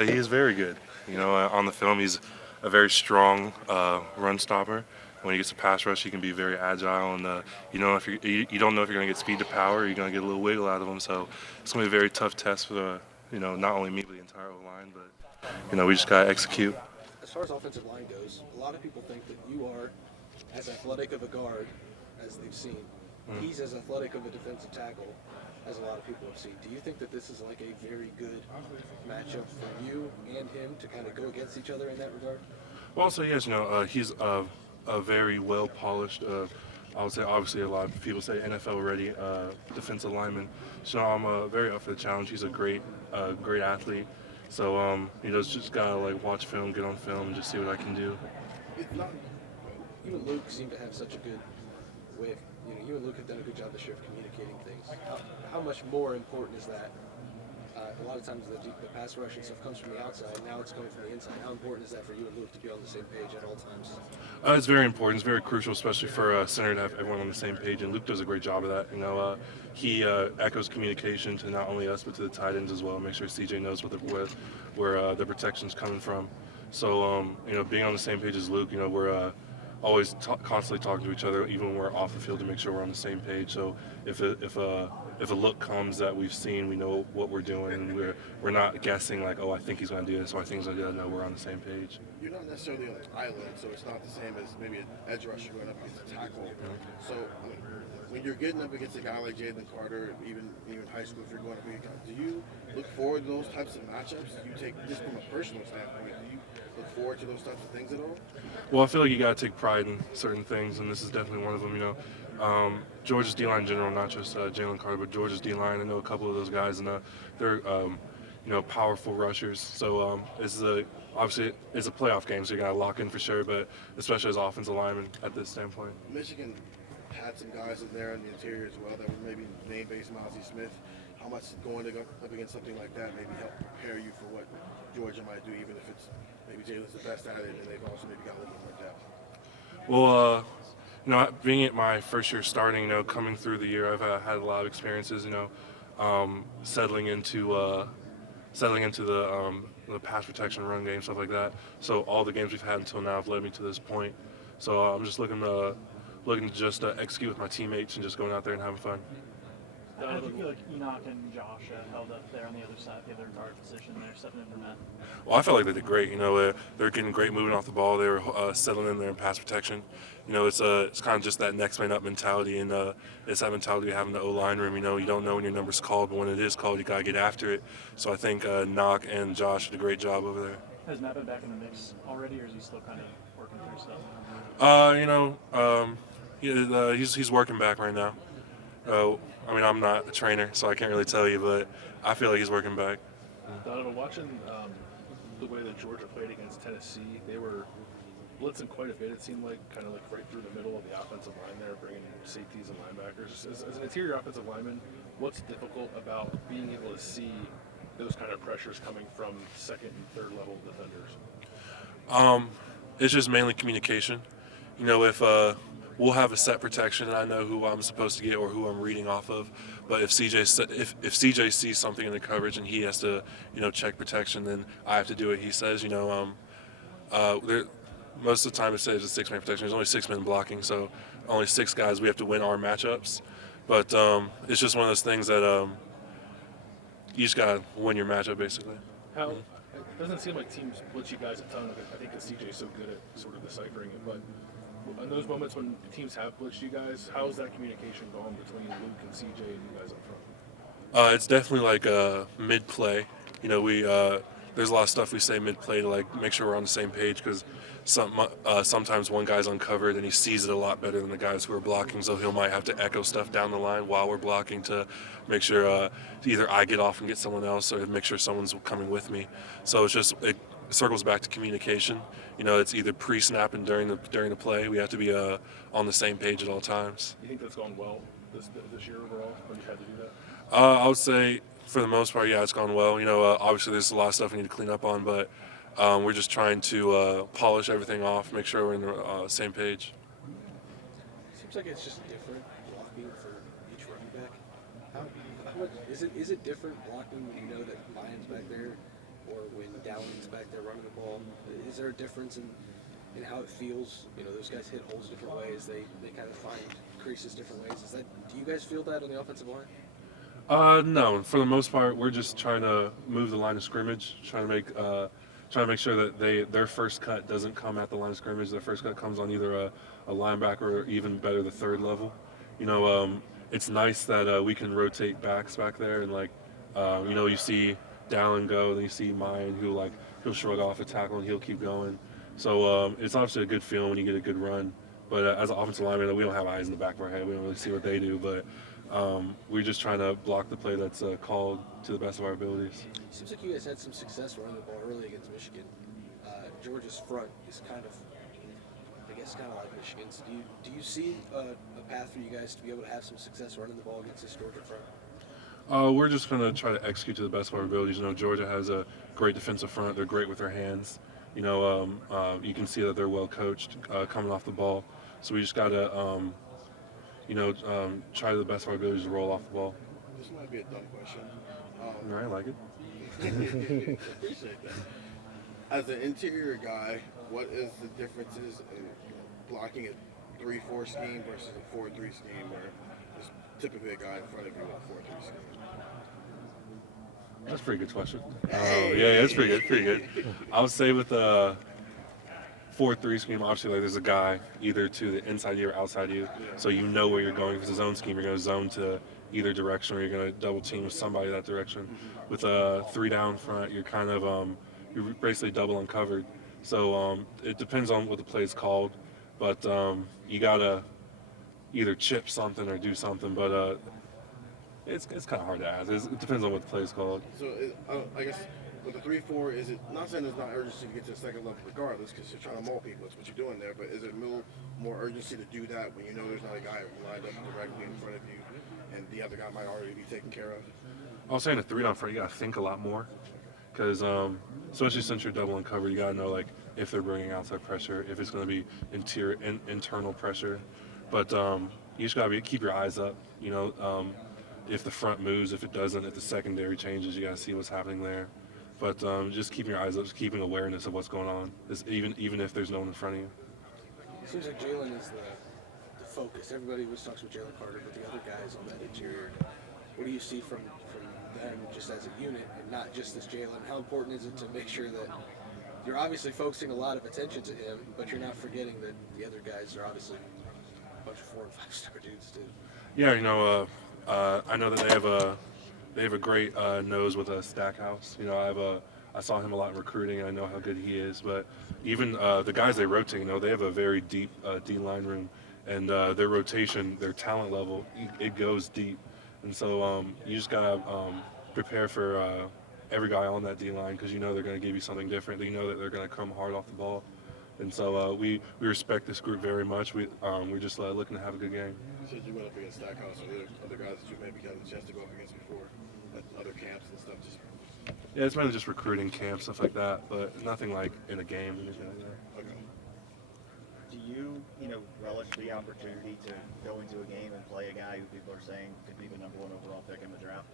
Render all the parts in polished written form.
He is very good. On the film, he's a very strong run stopper. When he gets a pass rush, he can be very agile, and you don't know if you're going to get speed to power, or you're going to get a little wiggle out of him. So it's going to be a very tough test for not only me but the entire O line. But we just got to execute. As far as offensive line goes, a lot of people think that you are as athletic of a guard as they've seen. He's as athletic of a defensive tackle as a lot of people have seen. Do you think that this is like a very good matchup for you and him to kind of go against each other in that regard? Well, so yes, he's a very well polished. I would say obviously a lot of people say NFL ready defensive lineman. So I'm very up for the challenge. He's a great athlete. So just gotta like watch film, get on film, and just see what I can do. You and Luke seem to have such a good way of, you and Luke have done a good job this year of communicating things. How much more important is that? A lot of times the pass rush and stuff comes from the outside. Now it's coming from the inside. How important is that for you and Luke to be on the same page at all times? It's very important. It's very crucial, especially for center to have everyone on the same page. And Luke does a great job of that. He echoes communication to not only us but to the tight ends as well. Make sure CJ knows where the protection's coming from. So being on the same page as Luke, we're always constantly talking to each other, even when we're off the field, to make sure we're on the same page. So if a look comes that we've seen, we know what we're doing, and we're not guessing like, oh, I think he's going to do this, or I think he's going to do that. No, we're on the same page. You're not necessarily on an island, so it's not the same as maybe an edge rusher going up against a tackle. So when you're getting up against a guy like Jalen Carter, even in high school, if you're going up against a guy, do you look forward to those types of matchups? Do you take this from a personal standpoint? Do you look forward to those types of things at all? Well, I feel like you got to take pride in certain things, and this is definitely one of them. Georgia's D-line in general, not just Jalen Carter, but Georgia's D-line. I know a couple of those guys, and they're powerful rushers. So obviously it's a playoff game, so you got to lock in for sure. But especially as offensive linemen at this standpoint. Michigan had some guys in there in the interior as well that were maybe name-based Mozzie Smith. How much going up against something like that maybe help prepare you for what Georgia might do, even if it's maybe Jalen's the best at it and they've also maybe got a little bit more depth? Well, being at my first year starting, coming through the year, I've had a lot of experiences, settling into the pass protection, run game, stuff like that. So all the games we've had until now have led me to this point. So I'm just looking to just execute with my teammates and just going out there and having fun. How do you feel like Enoch and Josh held up there on the other side, the other guard position there, stepping in for Matt? Well, I felt like they did great. They're getting great moving off the ball. They were settling in there in pass protection. It's kind of just that next man up mentality, and it's that mentality of having the O-line room. You don't know when your number's called, but when it is called, you got to get after it. So I think Enoch and Josh did a great job over there. Has Matt been back in the mix already, or is he still kind of working through stuff? He's working back right now. I'm not a trainer, so I can't really tell you, but I feel like he's working back. Donovan, watching the way that Georgia played against Tennessee, they were blitzing quite a bit. It seemed like kind of like right through the middle of the offensive line there, bringing safeties and linebackers. As an interior offensive lineman, what's difficult about being able to see those kind of pressures coming from second and third level defenders? It's just mainly communication. If we'll have a set protection, and I know who I'm supposed to get or who I'm reading off of. But if CJ sees something in the coverage and he has to, check protection, then I have to do what he says. Most of the time it says it's a 6-man protection. There's only 6 men blocking, so only 6 guys. We have to win our matchups. But it's just one of those things that you just gotta win your matchup, basically. It doesn't seem like teams blitz you guys a ton. I think that CJ's so good at sort of deciphering it, but in those moments when teams have blitzed you guys, how is that communication going between Luke and CJ and you guys up front? It's definitely like mid-play. There's a lot of stuff we say mid-play to like make sure we're on the same page, because sometimes one guy's uncovered and he sees it a lot better than the guys who are blocking, so he might have to echo stuff down the line while we're blocking to make sure either I get off and get someone else, or make sure someone's coming with me. So it circles back to communication. It's either pre-snap and during the play. We have to be on the same page at all times. You think that's gone well this year overall when you had to do that? I would say for the most part, yeah, it's gone well. Obviously there's a lot of stuff we need to clean up on, but we're just trying to polish everything off, make sure we're in the same page. Seems like it's just different blocking for each running back. How much is it different blocking when you know that Lyon's back there or when Dowling's back there running the ball? Is there a difference in how it feels? You know, those guys hit holes different ways. They kind of find creases different ways. Do you guys feel that on the offensive line? No, for the most part, we're just trying to move the line of scrimmage, trying to make sure that their first cut doesn't come at the line of scrimmage. Their first cut comes on either a linebacker or even better the third level. You know, it's nice that we can rotate backs back there, and you know, you see Dallin go, then you see Mayan he'll shrug off a tackle and he'll keep going. So it's obviously a good feeling when you get a good run. But as an offensive lineman, we don't have eyes in the back of our head. We don't really see what they do, but we're just trying to block the play that's called to the best of our abilities. Seems like you guys had some success running the ball early against Michigan. Georgia's front is kind of like Michigan's. Do you see a path for you guys to be able to have some success running the ball against this Georgia front? We're just going to try to execute to the best of our abilities. You know, Georgia has a great defensive front. They're great with their hands. You know, you can see that they're well coached coming off the ball. So we just got to, try to the best of our abilities to roll off the ball. This might be a dumb question. I like it. Appreciate that. As an interior guy, what is the differences in blocking a 3-4 scheme versus a 4-3 scheme, where there's typically a guy in front of you in a 4-3 scheme? That's a pretty good question. Yeah, that's pretty good. I would say with the 4-3 scheme, obviously, there's a guy either to the inside of you or outside of you, so you know where you're going. If it's a zone scheme, you're going to zone to either direction, or you're going to double team with somebody that direction. With a 3-down front, you're kind of you're basically double uncovered. So it depends on what the play is called, but you gotta either chip something or do something. But it's kind of hard to ask. It depends on what the play is called. So I guess with the 3-4, is it not saying there's not urgency to get to the second level regardless, because you're trying to maul people. That's what you're doing there. But is it more urgency to do that when you know there's not a guy lined up directly in front of you, and the other guy might already be taken care of? I was saying a 3-down front, you gotta think a lot more, because especially since you're double uncovered, you gotta know if they're bringing outside pressure, if it's gonna be internal pressure. But you just gotta keep your eyes up. You know, if the front moves, if it doesn't, if the secondary changes, you gotta see what's happening there. But just keeping your eyes up, just keeping awareness of what's going on, even if there's no one in front of you. It seems like Jalen is the focus. Everybody always talks about Jalen Carter, but the other guys on that interior. What do you see from them just as a unit, and not just this Jalen? How important is it to make sure that you're obviously focusing a lot of attention to him, but you're not forgetting that the other guys are obviously a bunch of 4- and 5-star dudes too? Yeah, you know, I know that they have a great nose with Stackhouse. You know, I saw him a lot in recruiting, and I know how good he is. But even the guys they rotate, you know, they have a very deep D-line room, and their rotation, their talent level, it goes deep. And so you just gotta prepare for every guy on that D-line, because you know they're going to give you something different. You know that they're going to come hard off the ball. And so we respect this group very much. We're just looking to have a good game. You said you went up against Stackhouse, or other guys that you maybe gotten a chance to go up against before at other camps and stuff. Yeah, it's mainly just recruiting camps, stuff like that, but nothing like in a game or anything like that. Okay. Do you relish the opportunity to go into a game and play a guy who people are saying could be the #1 overall pick in the draft?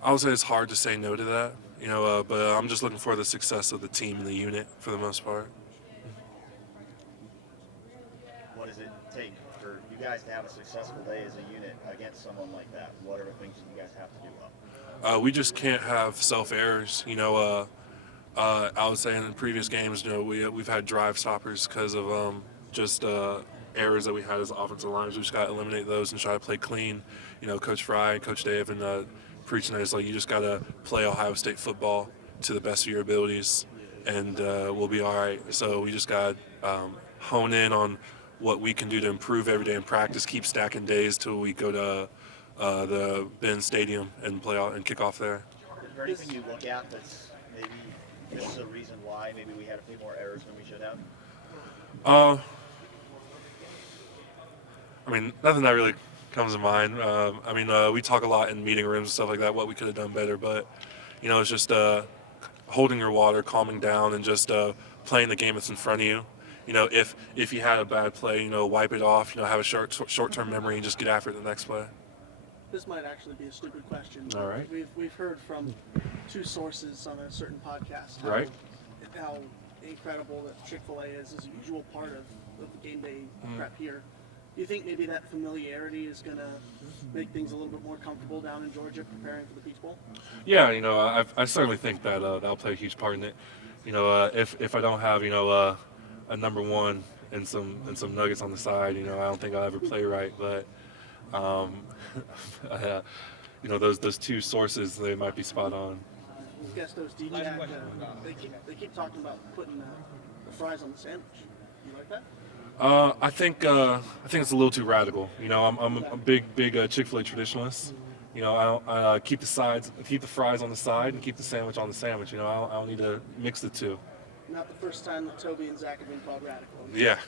I would say it's hard to say no to that, you know, but I'm just looking for the success of the team and the unit for the most part. What does it take for you guys to have a successful day as a unit against someone like that? What are the things that you guys have to do well? We just can't have self-errors, you know. I would say in previous games, you know, we've had drive stoppers because of just errors that we had as offensive lines. We just got to eliminate those and try to play clean. You know, Coach Fry, Coach Dave, and preaching that it's like you just got to play Ohio State football to the best of your abilities, and we'll be all right. So we just got to hone in on what we can do to improve every day in practice, keep stacking days till we go to the Ben Stadium and play out and kick off there. Is there anything you look at that's maybe this is a reason why maybe we had a few more errors than we should have? I mean, nothing that really comes to mind. We talk a lot in meeting rooms and stuff like that, what we could have done better, but, you know, it's just holding your water, calming down, and just playing the game that's in front of you. You know, if you had a bad play, you know, wipe it off, you know, have a short-term memory and just get after it the next play. This might actually be a stupid question. All right. We've heard from two sources on a certain podcast. Right. How incredible that Chick-fil-A is a usual part of the game day prep here. Do you think maybe that familiarity is going to make things a little bit more comfortable down in Georgia preparing for the Peach Bowl? Yeah, I certainly think that that'll play a huge part in it. If I don't have a number one and some nuggets on the side, I don't think I'll ever play right. But those two sources, they might be spot on. Guess those DJ, they keep talking about putting the fries on the sandwich. You like that? I think it's a little too radical. I'm a big Chick-fil-A traditionalist. I keep the fries on the side and keep the sandwich on the sandwich. I don't need to mix the two. Not the first time that Toby and Zach have been called radical. Yeah.